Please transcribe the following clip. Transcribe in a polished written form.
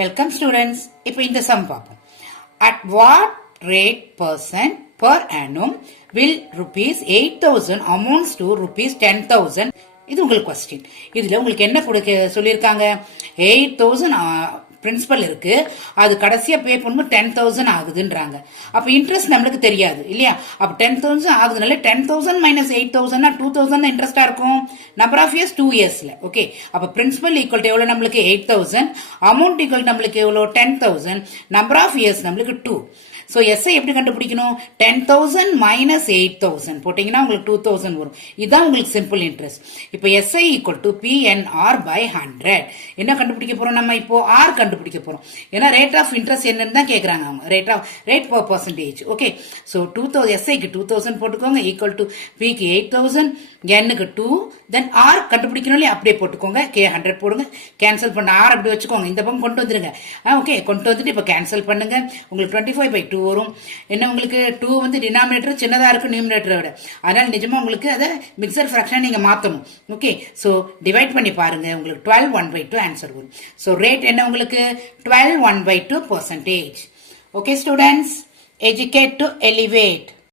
Welcome students. இப்போ இந்த sum பார்ப்போம். At what rate percent per annum will rupees 8,000 amounts to rupees 10,000? இது உங்களுக்கு question. இதுல உங்களுக்கு என்ன கொடுக்க சொல்லியிருக்காங்க? 8,000 பிரின்சிபல் இருக்கு, அது கடைசியா பே பண்ணும்போது 10,000 ஆகுதுன்றாங்க. அப்ப இன்ட்ரெஸ்ட் நம்மளுக்கு தெரியாது இல்லையா? அப்ப 10,000 ஆகுதுனால 10,000 மைனஸ் 8,000 2,000 இன்ட்ரெஸ்டா இருக்கும். நம்பர் ஆஃப் இயர்ஸ் 2 இயர்ஸ்ல. ஓகே, அப்ப பிரின்சிபல் ஈக்குவல் டு எவ்வளவு நம்மளுக்கு 8,000, அமௌண்ட் ஈக்குவல் நம்மளுக்கு எவ்வளவு 10,000, நம்பர் ஆஃப் இயர்ஸ் நம்மளுக்கு 2. சோ எஸ்ஐ எப்படி கண்டுபிடிக்கணும்? 10,000 மைனஸ் 8,000 போட்டீங்கன்னா உங்களுக்கு 2,000 வரும். இதுதான் உங்களுக்கு சிம்பிள் இன்ட்ரெஸ்ட். இப்போ SI equal to PNR by 100. என்ன கண்டுபிடிக்க போறோம்? நம்ம இப்போ ஆர் கண்டுபிடிக்க போறோம். ஏன்னா ரேட் ஆஃப் இன்ட்ரெஸ்ட் என்னன்னு தான் கேக்குறாங்க அவங்க. Rate per percentage. Okay, so 2000 எஸ்ஐக்கு 2000 போட்டுக்கோங்க, ஈக்குவல் டு பிக்கு 8,000, எண்ணுக்கு 2, தென் ஆர் கண்டுபிடிக்கணும் இல்லையா? அப்படியே போட்டுக்கோங்க. கே 100 போடுங்க, கேன்சல் பண்ண ஆர் அப்படி வச்சுக்கோங்க, இந்த பக்கம் கொண்டு வந்துருங்க. ஓகே, கொண்டு வந்துட்டு இப்போ கேன்சல் பண்ணுங்க. உங்களுக்கு 25/2 வரும். என்ன உங்களுக்கு 2 வந்து டினாமினேட்டர் சின்னதா இருக்கு நியூமரேட்டரை விட, அதனால நிஜமா உங்களுக்கு அதை மிக்சர் ஃபிராக்ஷன் நீங்க மாத்தணும். ஓகே, சோ டிவைட் பண்ணி பாருங்க, உங்களுக்கு 12/1/2 ஆன்சர் வரும். சோ ரேட் என்ன உங்களுக்கு? 12/1/2%. Okay students, educate to elevate.